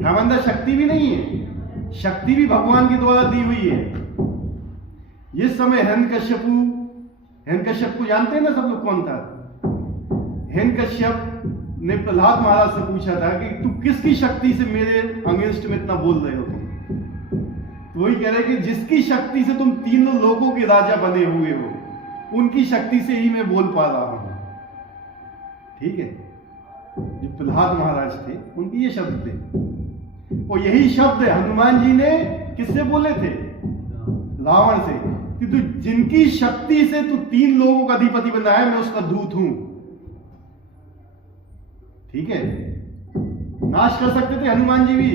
हम अंदर शक्ति भी नहीं है, शक्ति भी भगवान के द्वारा दी हुई है। जिस समय हिरण्यकश्यप को जानते हैं ना सब लोग, कौन था? हिरण्यकश्यप ने प्रहलाद महाराज से पूछा था कि तू किसकी शक्ति से मेरे अगेंस्ट में इतना बोल रहे हो तुम? तो वही कह रहे कि जिसकी शक्ति से तुम तीनों लोगों के राजा बने हुए हो, उनकी शक्ति से ही मैं बोल पा रहा हूं। ठीक है? जो प्रहलाद महाराज थे, उनके ये शब्द थे, और यही शब्द हनुमान जी ने किससे बोले थे? रावण से, कि तू जिनकी शक्ति से तू तीन लोगों का अधिपति बना है, मैं उसका दूत हूं। ठीक है? नाश कर सकते थे हनुमान जी भी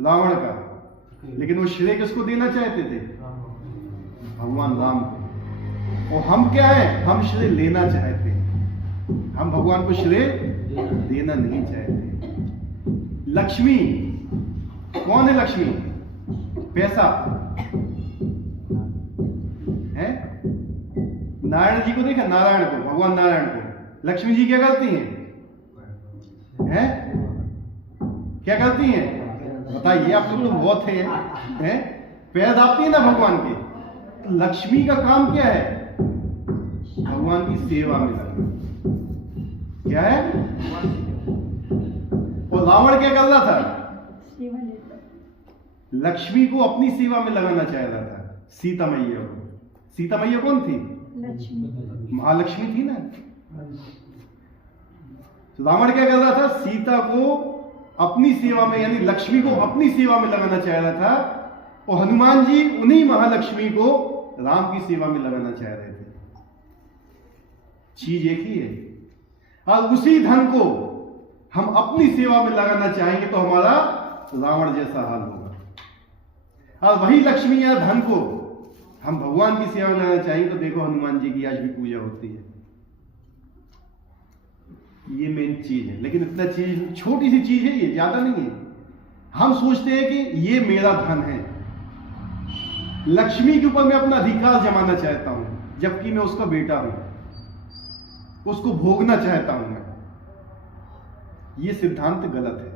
रावण का, लेकिन वो श्रेय किसको देना चाहते थे? भगवान राम को। और हम क्या है? हम श्रेय लेना चाहते हैं, हम भगवान को श्रेय देना नहीं चाहते। लक्ष्मी कौन है? लक्ष्मी पैसा है। नारायण जी को देखा, नारायण को, भगवान नारायण को। लक्ष्मी जी क्या करती हैं? हैं? क्या करती हैं? बताइए, आप लोग तो बहुत हैं? पैर दाबती है ना भगवान के। तो लक्ष्मी का काम क्या है? भगवान की सेवा में लगना। क्या है? और रावण क्या कर रहा था? सेवा लेता। लक्ष्मी को अपनी सेवा में लगाना चाह रहा था, सीता मैया को। सीता मैया कौन थी? लक्ष्मी, महालक्ष्मी थी ना। तो रावण क्या कर रहा था? सीता को अपनी सेवा में, यानी लक्ष्मी को अपनी सेवा में लगाना चाह रहा था, और हनुमान जी उन्हीं महालक्ष्मी को राम की सेवा में लगाना चाह रहे थे। चीज एक ही है। और उसी धन को हम अपनी सेवा में लगाना चाहेंगे तो हमारा रावण जैसा हाल होगा। और वही लक्ष्मी या धन को हम भगवान की सेवा में लगाना चाहेंगे तो देखो हनुमान जी की आज भी पूजा होती है। ये मेन चीज है। लेकिन इतना चीज, छोटी सी चीज है ये, ज्यादा नहीं है। हम सोचते हैं कि ये मेरा धन है, लक्ष्मी के ऊपर मैं अपना अधिकार जमाना चाहता हूं, जबकि मैं उसका बेटा हूं, उसको भोगना चाहता हूं मैं। ये सिद्धांत गलत है।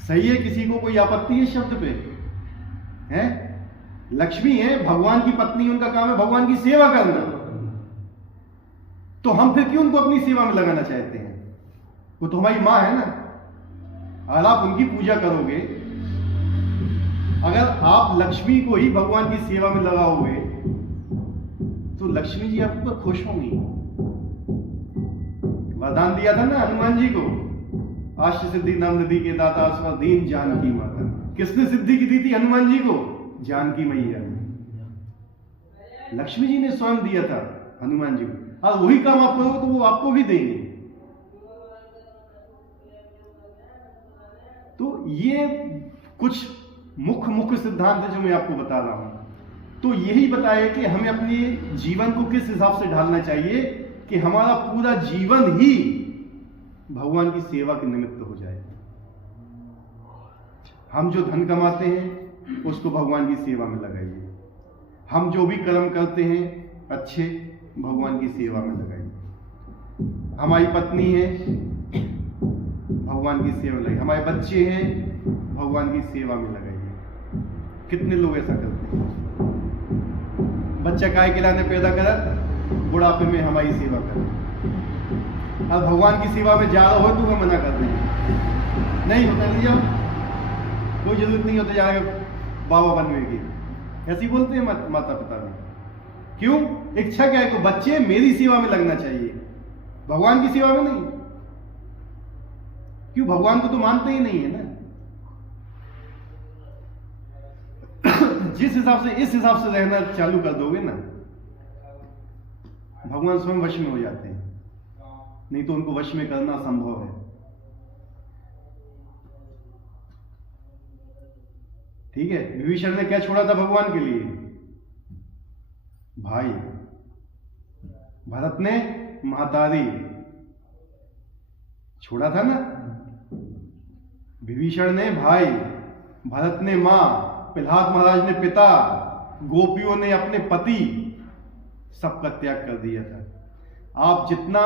सही है? किसी को कोई आपत्ति है शब्द पे? है? लक्ष्मी है, भगवान की पत्नी, उनका काम है भगवान की सेवा करना। तो हम फिर क्यों उनको अपनी सेवा में लगाना चाहते हैं? वो तो हमारी मां है ना। अगर आप उनकी पूजा करोगे, अगर आप लक्ष्मी को ही भगवान की सेवा में लगाओगे तो लक्ष्मी जी आपको खुश होंगी। वरदान दिया था ना हनुमान जी को, आश्य सिद्धि नाम नदी के दाता स्वदीन जानकी माता। किसने सिद्धि की दी थी हनुमान जी को? जानकी मैया। लक्ष्मी जी ने स्वयं दिया था हनुमान जी को, और वही काम आप करोगे तो वो आपको भी देंगे। तो ये कुछ मुख्य सिद्धांत है जो मैं आपको बता रहा हूं। तो यही बताया कि हमें अपने जीवन को किस हिसाब से ढालना चाहिए कि हमारा पूरा जीवन ही भगवान की सेवा के निमित्त हो जाए। हम जो धन कमाते हैं उसको भगवान की सेवा में लगाइए, हम जो भी कर्म करते हैं अच्छे भगवान की सेवा में लगाइए। हमारी पत्नी है भगवान की सेवा में लगाइए, हमारे बच्चे हैं भगवान की सेवा में लगाइए। कितने लोग ऐसा करते हैं? बच्चा काय के लाने पैदा करा, बुढ़ापे में हमारी सेवा कर। अब भगवान की सेवा में जा रहा हो तो वह मना कर देंगे, नहीं होता नहीं जाओ, कोई जरूरत नहीं होता जाएगा बाबा बनने की, ऐसी बोलते हैं माता पिता भी। क्यों? इच्छा क्या है कि बच्चे मेरी सेवा में लगना चाहिए, भगवान की सेवा में नहीं। क्यों? भगवान को तो मानते ही नहीं है ना। जिस हिसाब से इस हिसाब से रहना चालू कर दोगे ना, भगवान स्वयं वश में हो जाते हैं, नहीं तो उनको वश में करना संभव है। ठीक है, विभीषण ने क्या छोड़ा था भगवान के लिए? भाई। भरत ने महतारी छोड़ा था ना, विभीषण ने भाई, भरत ने मां, प्रहलाद महाराज ने पिता, गोपियों ने अपने पति, सबका त्याग कर दिया था। आप जितना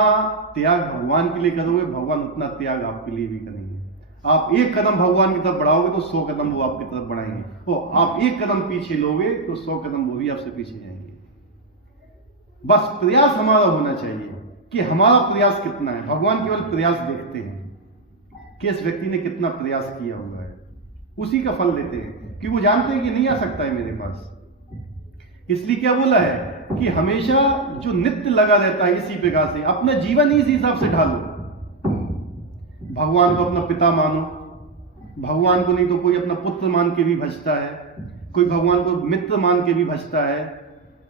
त्याग भगवान के लिए करोगे, भगवान उतना त्याग आपके लिए भी करेंगे। आप एक कदम भगवान की तरफ बढ़ाओगे तो 100 कदम वो आपकी तरफ बढ़ाएंगे, और आप एक कदम पीछे लोगे तो 100 कदम वो भी आपसे पीछे जाएंगे। बस प्रयास हमारा होना चाहिए कि हमारा प्रयास कितना है। भगवान केवल प्रयास देखते हैं कि इस व्यक्ति ने कितना प्रयास किया हुआ है, उसी का फल देते हैं, कि वो जानते हैं कि नहीं आ सकता है मेरे पास। इसलिए क्या बोला है कि हमेशा जो नित्य लगा रहता है इसी प्रकार से अपना जीवन ही इसी हिसाब से ढालो। भगवान को अपना पिता मानो, भगवान को नहीं तो कोई अपना पुत्र मान के भी भजता है, कोई भगवान को मित्र मान के भी भजता है,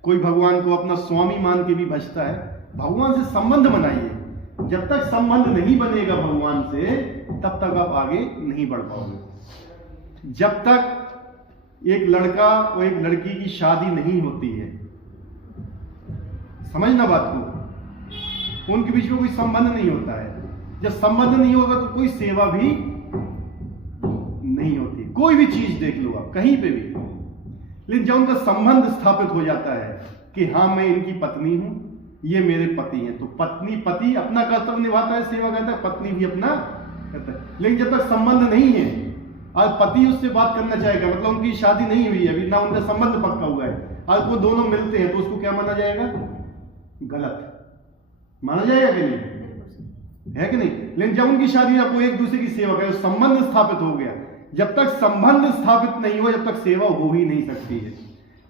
कोई भगवान को अपना स्वामी मान के भी भजता है। भगवान से संबंध बनाइए। जब तक संबंध नहीं बनेगा भगवान से, तब तक आप आगे नहीं बढ़ पाओगे। जब तक एक लड़का और एक लड़की की शादी नहीं होती है, समझना बात को, उनके बीच में कोई संबंध नहीं होता है। जब संबंध नहीं होगा तो कोई सेवा भी नहीं होती। कोई भी चीज देख लो आप कहीं पे भी, लेकिन जब उनका संबंध स्थापित हो जाता है कि हाँ मैं इनकी पत्नी हूं, ये मेरे पति हैं, तो पति अपना कर्तव्य निभाता है, सेवा करता है, पत्नी भी अपना करता है। लेकिन जब तक संबंध नहीं है और पति उससे बात करना चाहेगा, मतलब उनकी शादी नहीं हुई है अभी, ना उनका संबंध पक्का हुआ है, और वो दोनों मिलते हैं, तो उसको क्या माना जाएगा? गलत माना जाएगा कि नहीं? है कि नहीं? लेकिन जब उनकी शादी में आपको एक दूसरे की सेवा करे, संबंध स्थापित हो गया। जब तक संबंध स्थापित नहीं हो, जब तक सेवा हो ही नहीं सकती है।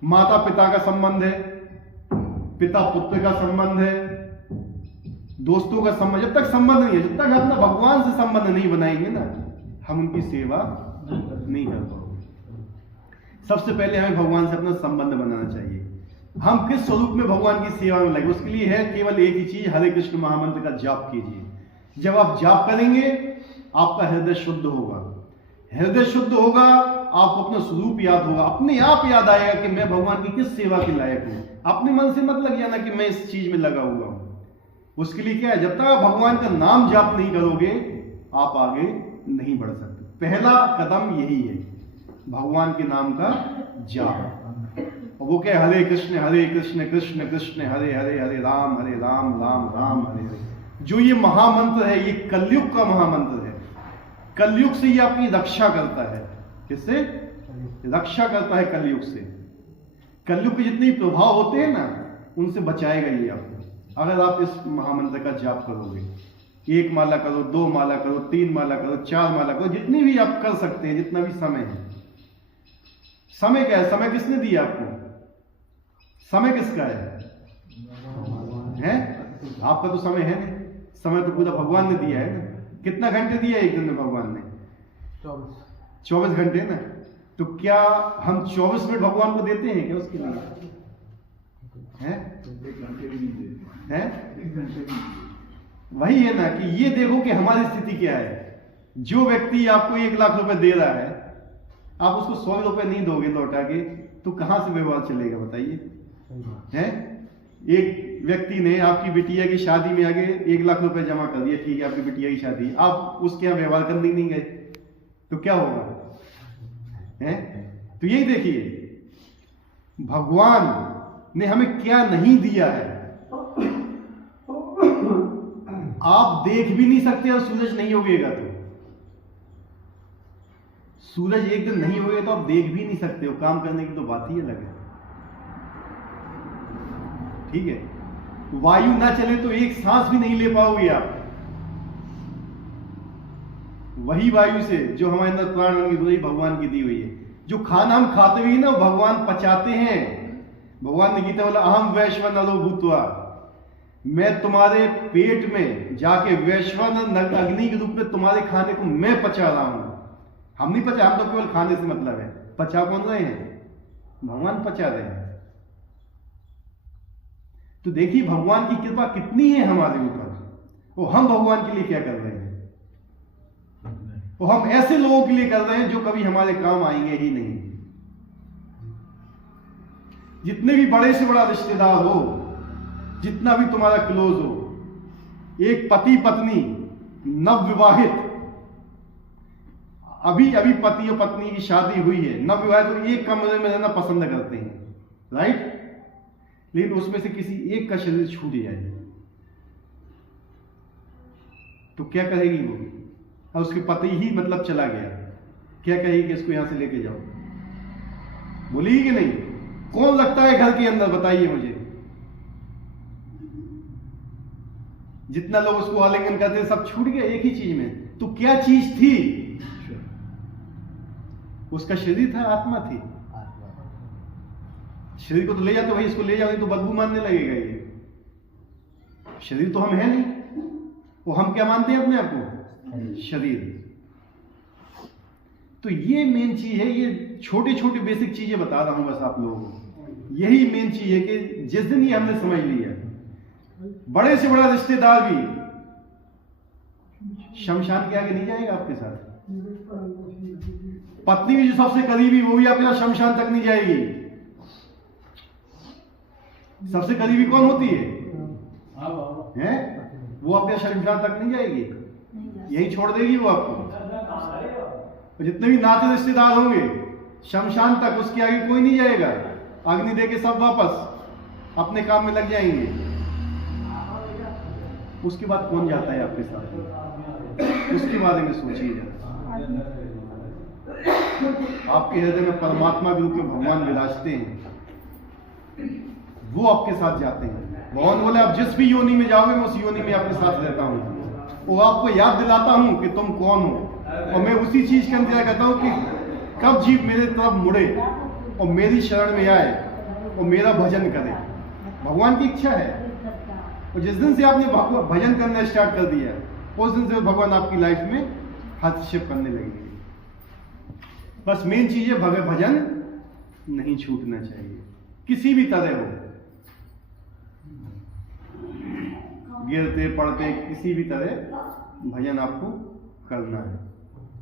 माता पिता का संबंध है, पिता पुत्र का संबंध है, दोस्तों का संबंध, जब तक संबंध नहीं है, जब तक अपना भगवान से संबंध नहीं बनाएंगे ना, हम उनकी सेवा नहीं कर पाओगे। सबसे पहले हमें भगवान से अपना संबंध बनाना चाहिए। हम किस स्वरूप में भगवान की सेवा में लगे, उसके लिए है केवल एक ही चीज, हरे कृष्ण महामंत्र का जाप कीजिए। जब आप जाप करेंगे आपका हृदय शुद्ध होगा। हृदय शुद्ध होगा, आपको अपना स्वरूप याद होगा, अपने आप याद आएगा कि मैं भगवान की किस सेवा के लायक हूं। अपने मन से मत लग जाना कि मैं इस चीज में लगा हुआ हूं। उसके लिए क्या है, जब तक आप भगवान का नाम जाप नहीं करोगे आप आगे नहीं बढ़ सकते। पहला कदम यही है, भगवान के नाम का जाप। और वो क्या, हरे कृष्ण कृष्ण कृष्ण हरे हरे, हरे राम राम राम हरे हरे। जो ये महामंत्र है, ये कलयुग का महामंत्र है। कलयुग से ये आपकी रक्षा करता है। किससे रक्षा करता है? कलयुग से। कलयुग के जितने प्रभाव होते हैं ना, उनसे बचाएगा ये आपको, अगर आप इस महामंत्र का जाप करोगे। 1 माला करो, 2 माला करो, 3 माला करो, 4 माला करो, जितनी भी आप कर सकते हैं, जितना भी समय है। समय क्या है? समय किसने दिया आपको? समय किसका है? आपका तो समय है नहीं, समय तो पूरा भगवान ने दिया है ना। कितना घंटे दिया एक दिन में भगवान ने? 24 घंटे ना। तो क्या हम 24 मिनट भगवान को देते हैं क्या उसके लिए? है? एक घंटे भी नहीं देते। है? एक घंटे भी नहीं वही है ना कि ये देखो कि हमारी स्थिति क्या है। जो व्यक्ति आपको 1 लाख रुपए दे रहा है, आप उसको 100 रुपए नहीं दोगे लौटा के, तो कहां से व्यवहार चलेगा बताइए? है? एक व्यक्ति ने आपकी बिटिया की शादी में आगे 1 लाख रुपए जमा कर दिया, ठीक है आपकी बिटिया की शादी, आप उसके यहाँ व्यवहार करने नहीं गए, तो क्या होगा? है? तो यही देखिए भगवान ने हमें क्या नहीं दिया है। आप देख भी नहीं सकते और सूरज नहीं उगेगा तो, सूरज एक दिन नहीं उगेगा तो आप देख भी नहीं सकते हो, काम करने की तो बात ही अलग है। ठीक है, वायु ना चले तो एक सांस भी नहीं ले पाओगे आप। वही वायु से जो हमारे अंदर प्राण की वही भगवान की दी हुई है। जो खाना हम खाते हुए ना वो भगवान पचाते हैं। भगवान ने गीता बोला अहम वैश्वानरो भूत्वा, मैं तुम्हारे पेट में जाके वैश्वानर अग्नि के रूप में तुम्हारे खाने को मैं पचा रहा हूं। हम नहीं पचा, हम तो केवल खाने से मतलब है। पचा कौन रहे हैं? भगवान पचा रहे हैं। तो देखिए भगवान की कृपा कितनी है हमारे ऊपर। वो हम भगवान के लिए क्या कर रहे हैं? वो हम ऐसे लोगों के लिए कर रहे हैं जो कभी हमारे काम आएंगे ही नहीं। जितने भी बड़े से बड़ा रिश्तेदार हो, जितना भी तुम्हारा क्लोज हो, एक पति पत्नी नव विवाहित, अभी अभी पति और पत्नी की शादी हुई है, नव विवाहित, तो एक कमरे में रहना पसंद करते हैं, राइट? लेकिन उसमें से किसी एक का शरीर छूट जाए तो क्या कहेगी वो? और उसके पति ही मतलब चला गया, क्या कहेगी कि इसको यहां से लेके जाओ? बोलेगी कि नहीं? कौन लगता है घर के अंदर, बताइए मुझे। जितना लोग उसको आलिंगन करते सब छूट गया एक ही चीज में। तो क्या चीज थी? उसका शरीर था, आत्मा थी। शरीर को तो ले जाते भाई, इसको ले जाओ तो बदबू मानने लगेगा ये। शरीर तो हम है नहीं, वो हम क्या मानते हैं अपने आप को? शरीर। तो ये मेन चीज है। ये छोटे छोटे बेसिक चीजें बता रहा हूं बस आप लोगों को। यही मेन चीज है कि जिस दिन ये हमने समझ लिया, बड़े से बड़ा रिश्तेदार भी शमशान के आगे नहीं जाएगा आपके साथ। पत्नी भी जो सबसे करीबी वो भी आपके साथ शमशान तक नहीं जाएगी। सबसे करीबी कौन होती है? वो आपके शमशान तक नहीं जाएगी, यही छोड़ देगी वो आपको। जितने भी नाते रिश्तेदार होंगे शमशान तक, उसके आगे कोई नहीं जाएगा। अग्नि देके सब वापस अपने काम में लग जाएंगे। उसके बाद कौन जाता है आपके साथ? उसके बारे में सोचिए जरा। आपके हृदय में परमात्मा के रूप में भगवान विराजते हैं, वो आपके साथ जाते हैं। भगवान बोले आप जिस भी योनि में जाओगे मैं उस योनि में आपके साथ रहता हूं। वो आपको याद दिलाता हूं कि तुम कौन हो, और मैं उसी चीज के अंदर कहता हूं कि कब जीव मेरे तरफ मुड़े और मेरी शरण में आए और मेरा भजन करे। भगवान की इच्छा है। और जिस दिन से आपने भजन करना स्टार्ट कर दिया, उस दिन से भगवान आपकी लाइफ में हस्तक्षेप करने लगेंगे। बस मेन चीज है भजन नहीं छूटना चाहिए, किसी भी तरह हो, गिरते पड़ते किसी भी तरह भजन आपको करना है।